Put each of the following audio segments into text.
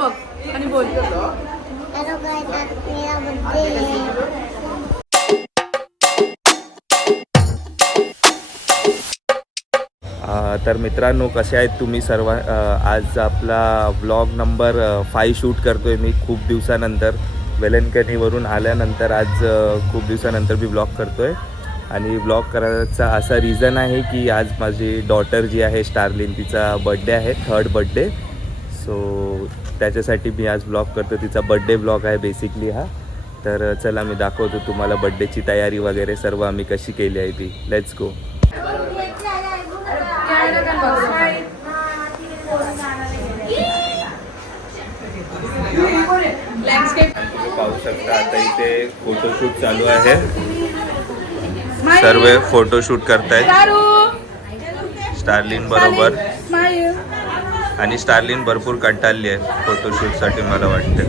बघ आणि बोल. हेलो गाइस, आज मेरा बर्थडे है. तर मित्रांनो, कसे आहेत तुम्ही सर्व. आज आपला व्लॉग नंबर 5 शूट करतो आहे मी खूप दिवसानंतर. वेलणकणीवरून आल्यानंतर आज खूप दिवसानंतर मी व्लॉग करतो आहे. आणि व्लॉग करायचा असा रिझन आहे की आज माझी डॉटर जी आहे स्टारलिन, तिचा बड्डे आहे, 3rd बड्डे. सो त्याच्यासाठी मी आज व्लॉग करतो. तिचा बड्डे व्लॉग आहे बेसिकली हा. तर चला मी दाखवतो तुम्हाला बड्डेची तयारी वगैरे सर्व आम्ही कशी केली आहे ती. Let's go. पाहू शकता आता इथे फोटोशूट चालू आहे. सर्व फोटोशूट करतायत स्टारलिन बरोबर. आणि स्टारलिन भरपूर कंटाळली आहे फोटोशूटसाठी मला वाटतं.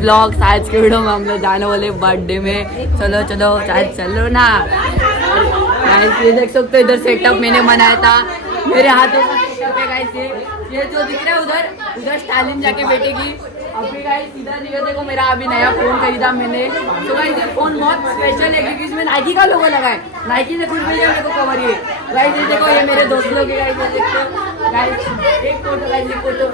ब्लॉग्स आज के वीडियो में हम लोग जाने वाले बर्थडे में. चलो चलो आज चलो ना. ये देख सकते हो इधर सेटअप मैंने बनाया था. मेरे हाथों का सेटअप है गाइस. ये जो दिख रहा है उधर स्टालिन जाके बैठेगी. अभी गाइस इधर ये देखो मेरा अभी नया फोन खरीदा मैंने. तो गाइस ये फोन बहुत स्पेशल है क्योंकि इसमें नाइकी का लोगो लगा है. नाइकी से कुछ मिल मेरे को कवर. ये गाइस ये देखो ये मेरे दोस्त लोग है गाइस. ये देखो गाइस एक फोटो गाइस एक फोटो.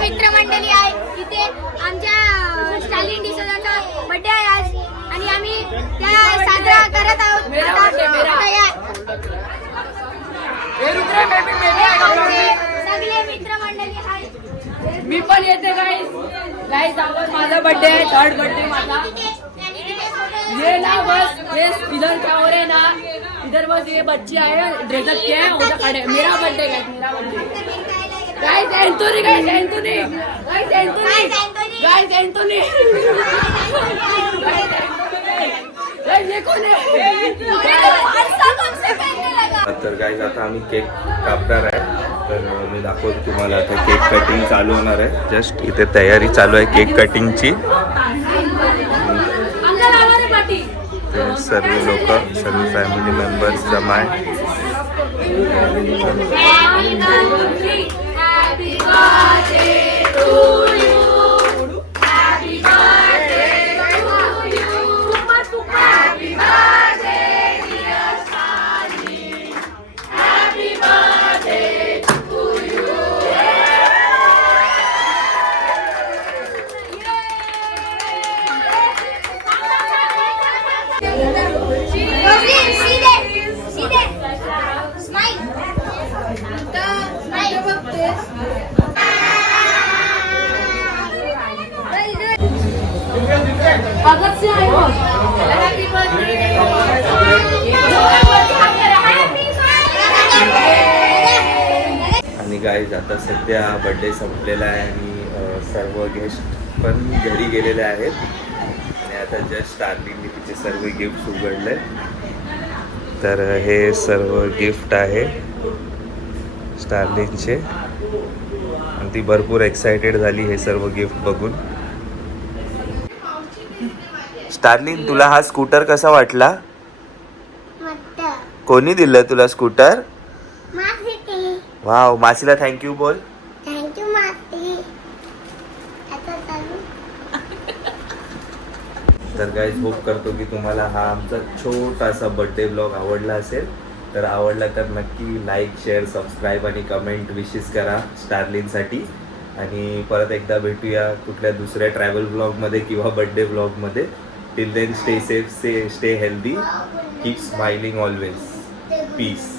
मित्रमंडळी आहे इथे. आमच्या स्टालिन डिसोजाचा बर्थडे आहे आज आणि आम्ही त्या साजरा करत आहोत. सगळे मित्रमंडळी आहेत. मी पण येते गाइस. गाइस आज माझा बर्थडे है, 3rd बर्थडे माझा. ये ना बस ये इधर क्या हो रहा है ना, इधर बस ये बच्चे आए ड्रेसअप किया है उधर खड़े. मेरा बर्थडे गाइस, मेरा birthday guys. Antony guys, Antony guys, Antony guys, Antony guys. ये कौन है? तर गाइस आता आम्ही केक कापणार आहे. तर मी दाखवतो तुम्हाला. आता केक कटिंग चालू होणार आहे. जस्ट इथे तयारी चालू आहे केक कटिंगची. सर्व लोक, सर्व फॅमिली मेंबर्स जमा आहे. आणि गाईज आता सध्या बर्थडे संपलेला आहे आणि सर्व गेस्ट पण घरी गेलेले आहेत. आणि आता जस्ट स्टार्टिंगने तिचे सर्व गिफ्ट उघडले. तर हे सर्व गिफ्ट आहे स्टार्लिनचे आणि ती भरपूर एक्सायटेड झाली हे सर्व गिफ्ट बघून. स्टार्लिन, तुला हा स्कूटर कसा वाटला? कोणी दिलं तुला स्कूटर? वाव, मासीला थँक्यू बोल. थँक्यू मासी. आता चालू. तर गाईज होप करतो की तुम्हाला हा आमचा छोटासा बर्थडे ब्लॉग आवडला असेल. तर आवडला तर नक्की लाईक शेअर सबस्क्राईब आणि कमेंट विशेष करा स्टारलिनसाठी. आणि परत एकदा भेटूया कुठल्या दुसऱ्या ट्रॅव्हल ब्लॉगमध्ये किंवा बड्डे ब्लॉगमध्ये. Till then stay safe, stay healthy, keep smiling always. Piece.